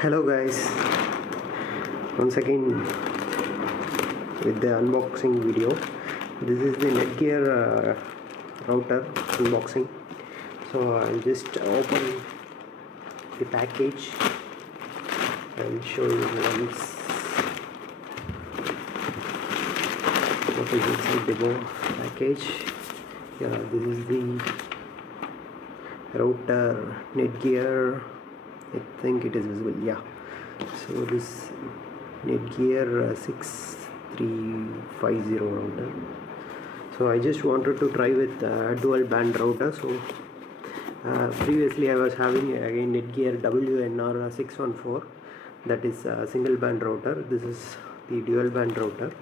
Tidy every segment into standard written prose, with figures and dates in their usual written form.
Hello guys, once again with the unboxing video. This is the Netgear router unboxing. So I'll just open the package and show you once what is inside the package. Yeah, this is the router Netgear. I think it is visible. Yeah, so this Netgear 6350 router. So I just wanted to try with dual band router. So previously I was having again Netgear WNR614, that is a single band router. This is the dual band router.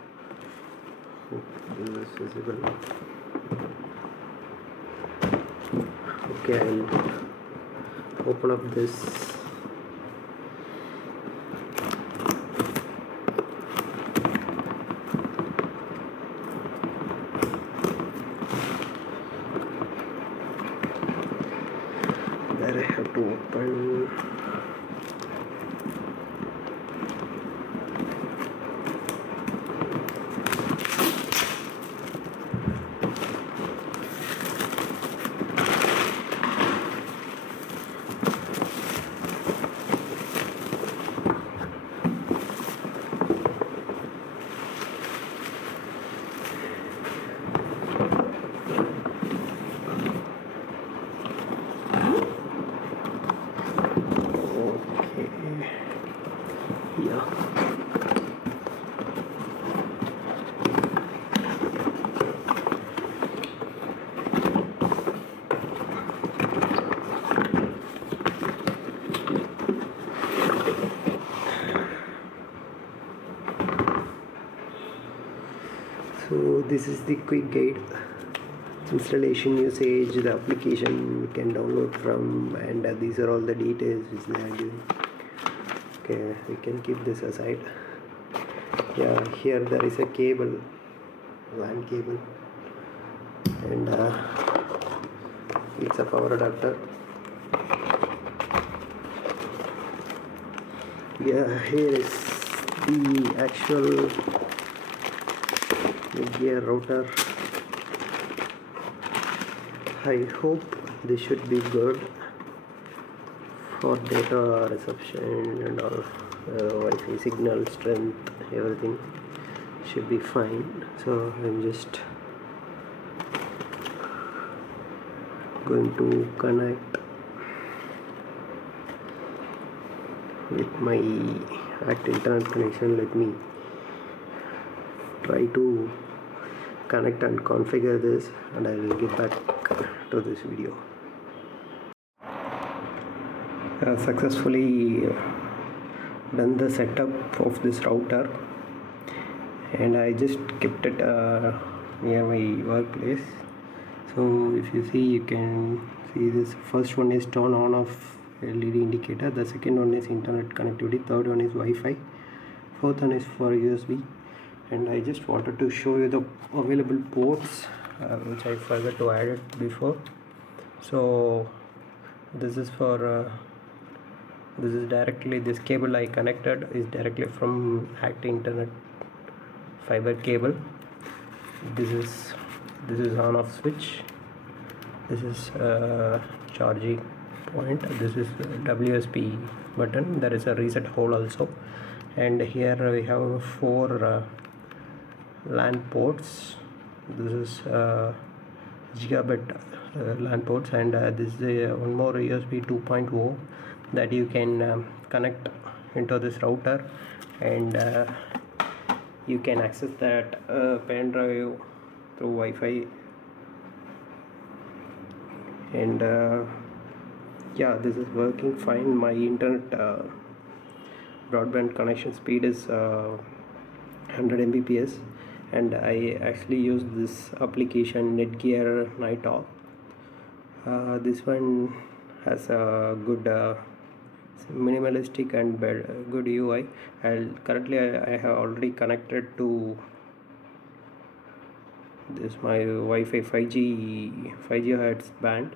This is visible. Okay, I'll open up this. There I have to open. Yeah. So this is the quick guide. Installation, usage, the application we can download from, and these are all the details which they are giving. Okay, we can keep this aside. Yeah, here there is a cable, LAN cable, and it's a power adapter. Yeah, here is the actual Netgear router. I hope this should be good for data reception and all. Wi-Fi signal strength, everything should be fine. So I'm just going to connect with my active internet connection. Let me try to connect and configure this, and I will get back to this video. Successfully done the setup of this router, and I just kept it near my workplace. So if you see, you can see this first one is turn on off LED indicator, the second one is internet connectivity, third one is Wi-Fi, fourth one is for USB. And I just wanted to show you the available ports which I forgot to add it before. So this is for this is directly, this cable I connected is directly from active internet fiber cable. This is on off switch. This is charging point. This is WSP button. There is a reset hole also, and here we have 4 LAN ports. This is gigabit LAN ports, and this is one more USB 2.0 that you can connect into this router, and you can access that pen drive through Wi-Fi. And yeah, this is working fine. My internet broadband connection speed is 100 Mbps, and I actually use this application Netgear Night Off. This one has a good minimalistic and good UI. Currently I have already connected to this my Wi-Fi 5G GHz band.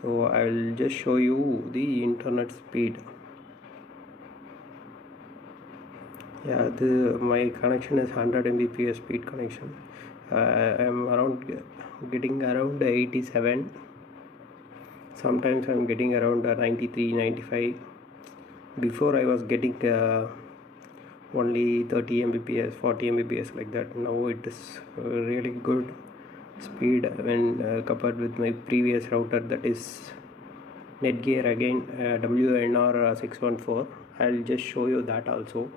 So I will just show you the internet speed. Yeah, my connection is 100 Mbps speed connection. I'm around getting around 87. Sometimes I'm getting around 93, 95. Before I was getting only 30 Mbps, 40 Mbps like that. Now it is really good speed when compared with my previous router, that is Netgear again, WNR614. I'll just show you that also.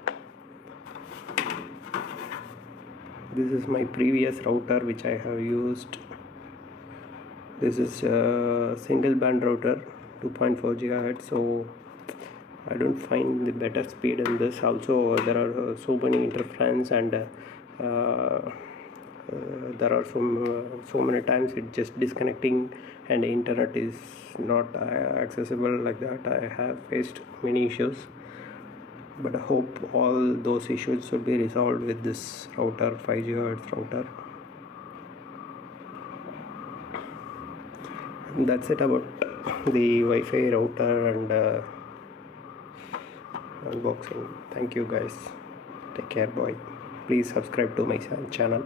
This is my previous router which I have used. This is a single band router, 2.4 GHz. So I don't find the better speed in this. Also there are so many interference, and there are so many times it just disconnecting and the internet is not accessible like that. I have faced many issues, but I hope all those issues will be resolved with this router, 5 GHz router. And that's it about the Wi-Fi router and unboxing. Thank you guys. Take care. Bye. Please subscribe to my channel.